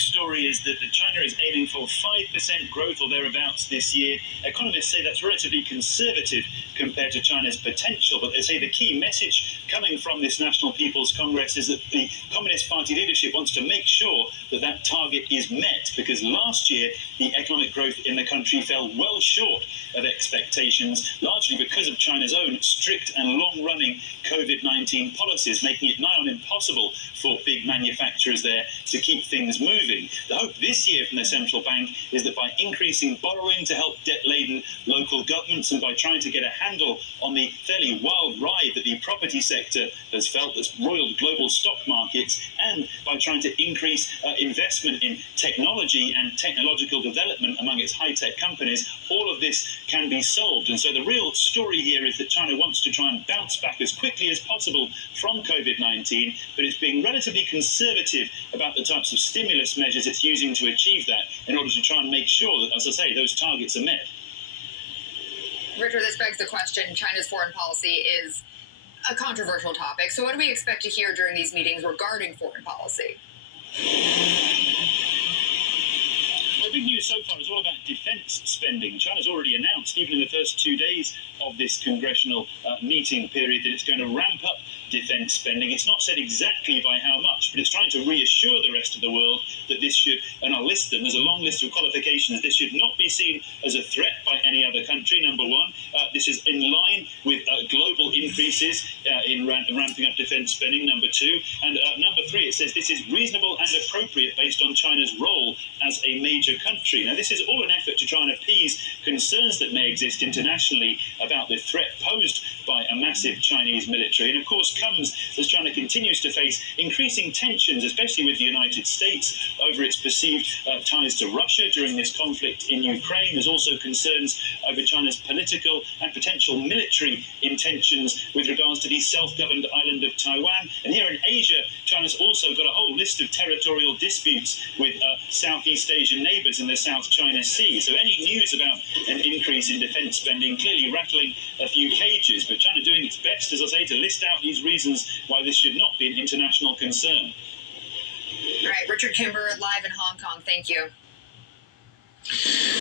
story is that China is aiming for 5% growth or thereabouts this year. Economists say that's relatively conservative compared to China's potential, but they say the key message coming from this National People's Congress is that the Communist Party leadership wants to make sure that that target is met, because last year the economic growth in the country fell well short of expectations, largely because of China's own strict and long-running COVID-19 policies, making it nigh on impossible for big manufacturers there to keep things moving. The hope this year from the central bank is that by increasing borrowing to help debt-laden local governments and by trying to get a handle on the fairly wild ride that the property sector has felt that's roiled global stock markets, and by trying to increase investment in technology and technological development among its high-tech companies, all of this can be solved. And so the real story here is that China wants to try and bounce back as quickly as possible from COVID-19, but it's being relatively conservative about the types of stimulus measures it's using to achieve that in order to try and make sure that, as I say, those targets are met. Richard, this begs the question, China's foreign policy is a controversial topic. So what do we expect to hear during these meetings regarding foreign policy? Well, big news so far is all about defence spending. China's already announced, even in the first 2 days of this congressional meeting period, that it's going to ramp up defence spending. It's not said exactly by how much, but it's trying to reassure the rest of the world that this should, and I'll list them, there's a long list of qualifications, this should not be seen as a threat by any other country, number one. This is in line with global increases in ramping up defence spending, number two. And number three, it says this is reasonable and appropriate based on China's role as a major country. Now, this is all an effort to try and appease concerns that may exist internationally about the threat posed by a massive Chinese military, and of course comes as China continues to face increasing tensions, especially with the United States, over its perceived ties to Russia during this conflict in Ukraine. There's also concerns over China's political and potential military intentions with regards to the self-governed island of Taiwan. And here in Asia, China's also got a whole list of territorial disputes with Southeast Asian neighbours in the South China Sea. So any news about an increase in defence spending clearly rattling a few cages, but China doing its best, as I say, to list out these reasons why this should not be an international concern. All right, Richard Kimber, live in Hong Kong. Thank you.